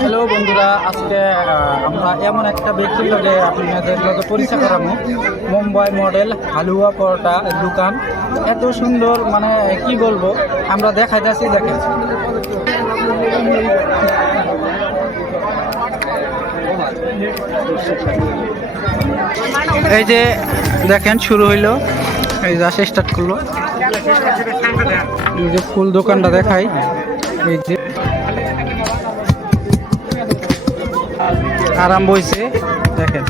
Hello বন্ধুরা, আজকে আমরা এমন একটা ব্যক্তির লগে আপনাদের লগে পরিচয় করাবো। মুম্বাই মডেল হালুয়া পরোটা দোকান, এত সুন্দর, মানে কি বলবো, আমরা দেখাইতেছি। দেখেন এই যে দেখেন শুরু হইলো, এই যে স্টার্ট করলো। এই যে ফুল দোকানটা দেখাই, এই যে আরাম বইছে দেখেন।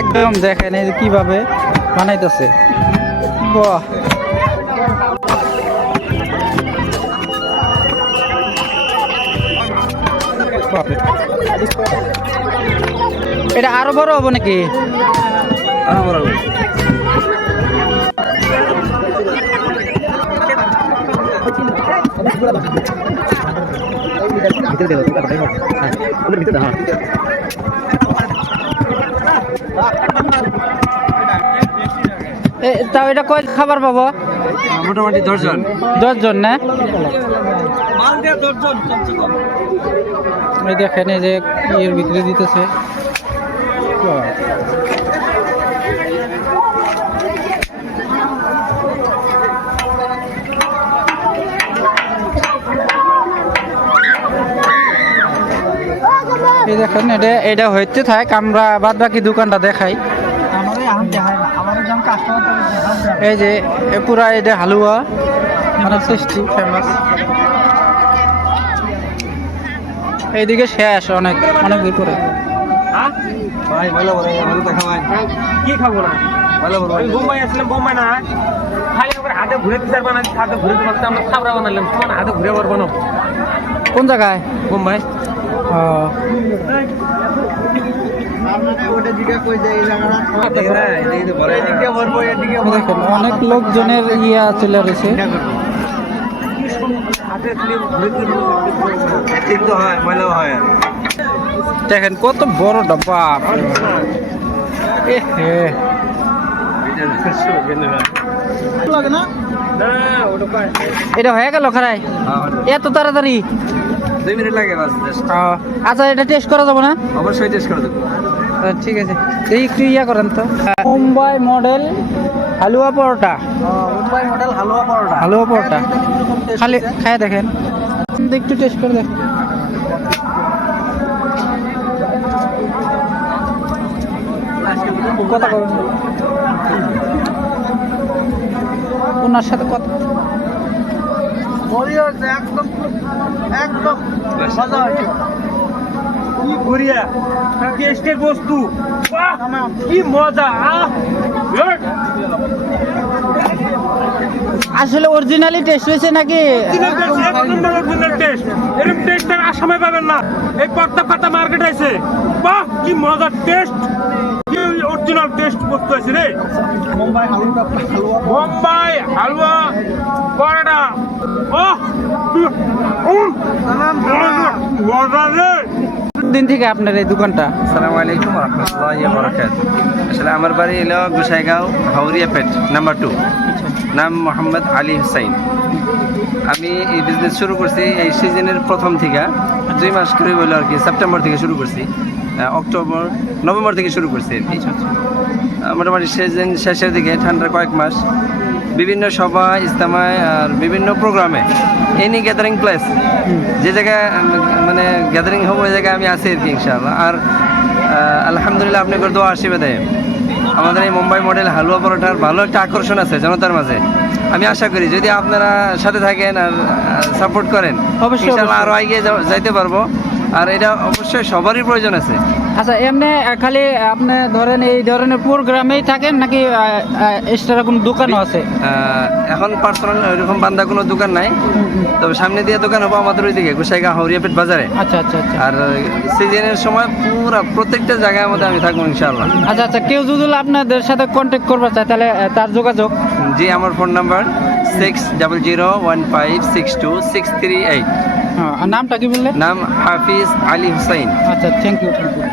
একদম দেখেন এই যে কিভাবে বানাইতেছে। বাহ, এটা আরো বড় হবো নাকি? আরো বড় হবে। তাও এটা কয় খাবার পাবো? মোটামুটি 10 জন। 10 জন না? এই দেখেন এই যে এর বিক্রি দিতেছে। এই দেখেন এটা হইতে থাক, আমরা বাদ বাকি দোকানটা দেখাই। এই যে পুরা এটা হালুয়া, অনেক টেস্টি, ফেমাস। এইদিকে শেষ, অনেক অনেক দূর করে। কি খাবো না, বোম্বাই আসলাম, বোম্বাই না খালি হাতে ঘুরে পিসার বানাচ্ছি, হাতে ঘুরে আমরা খাবার বানালাম, হাতে ঘুরে আবার বানাবো। কোন জায়গায়? বোম্বাই। অনেক লোকজনের ইয়া চলে রয়েছে। দেখেন কত বড় ডাব্বা। এটা হয়ে গেল খারাই এত তাড়াতাড়ি? 2 মিনিট লাগে। আচ্ছা, এটা টেস্ট করা যাবে না? অবশ্যই টেস্ট করে দেবো। ঠিক আছে, এই একটু ইয়া করেন তো। মুম্বাই মডেল হালুয়া পরোটা। মুম্বাই মডেল হালুয়া পরোটা। হালুয়া পরোটা খালি খায় দেখেন, একটু টেস্ট করে দেখ। কথা বলেন, ওনার সাথে কথা। একদম একদম মজা হয়েছে। কি বড়িয়া টেস্টের বস্তু, কি মজা। আসলে অরিজিনালি টেস্ট হয়েছে নাকি? এরকম টেস্ট আসামে পাবেন না। এই পর্দা পাতা মার্কেট আছে। বাহ, কি মজার টেস্ট, কি অরিজিনাল টেস্ট বস্তু আছে রে। মুম্বাই হালুয়া পরোটা। দিন থেকে আপনার এই দোকানটা? আসসালামু আলাইকুম ওয়া রাহমাতুল্লাহি ওয়া বারাকাতুহু। আসলে আমার বাড়ি হলো গোসাইগাঁও, হাওড়িয়াপেট নাম্বার 2, নাম মোহাম্মদ আলী হুসাইন। আমি এই বিজনেস শুরু করছি এই সিজনের প্রথম থেকে, 2 মাস করে বলে আর কি। সেপ্টেম্বর থেকে শুরু করছি, নভেম্বর থেকে শুরু করছি আর কি। মোটামুটি সিজন শেষের দিকে, ঠান্ডার কয়েক মাস, বিভিন্ন সভা ইজতেমায় আর বিভিন্ন প্রোগ্রামে, এনি গ্যাদারিং প্লেস, যে জায়গায় মানে গ্যাদারিং হবো ওই জায়গায় আমি আছি আর কি, ইনশাআল্লাহ। আর আলহামদুলিল্লাহ আপনাদের দোয়া আশীর্বাদে আমাদের এই মুম্বাই মডেল হালুয়া পরোটার ভালো একটা আকর্ষণ আছে জনতার মাঝে। আমি আশা করি যদি আপনারা সাথে থাকেন আর সাপোর্ট করেন, ইনশাআল্লাহ আরও এগিয়ে যাইতে পারবো। আর এটা অবশ্যই সবারই প্রয়োজন আছে। আচ্ছা এমনি খালি আপনি ধরেন এই ধরনের প্রোগ্রামেই থাকেন নাকি এক্সট্রা কোনো দোকানও আছে? এখন পার্সোনাল ওইরকম বান্দা কোনো দোকান নাই, তবে সামনে দিয়ে দোকান হবো আমাদের ওইদিকে গোসাইগাঁও হাওড়িয়াপেট বাজারে। আচ্ছা আচ্ছা আচ্ছা আর সিজনের সময় পুরা প্রত্যেকটা জায়গার মধ্যে আমি থাকবো ইনশাআল্লাহ। আচ্ছা আচ্ছা কেউ যদি আপনাদের সাথে কন্ট্যাক্ট করতে চায় তাহলে তার যোগাযোগ? জি, আমার ফোন নাম্বার 6001562638। আর নামটা কি বললেন? নাম হাফিজ আলী হুসাইন। আচ্ছা থ্যাংক ইউ থ্যাংক ইউ।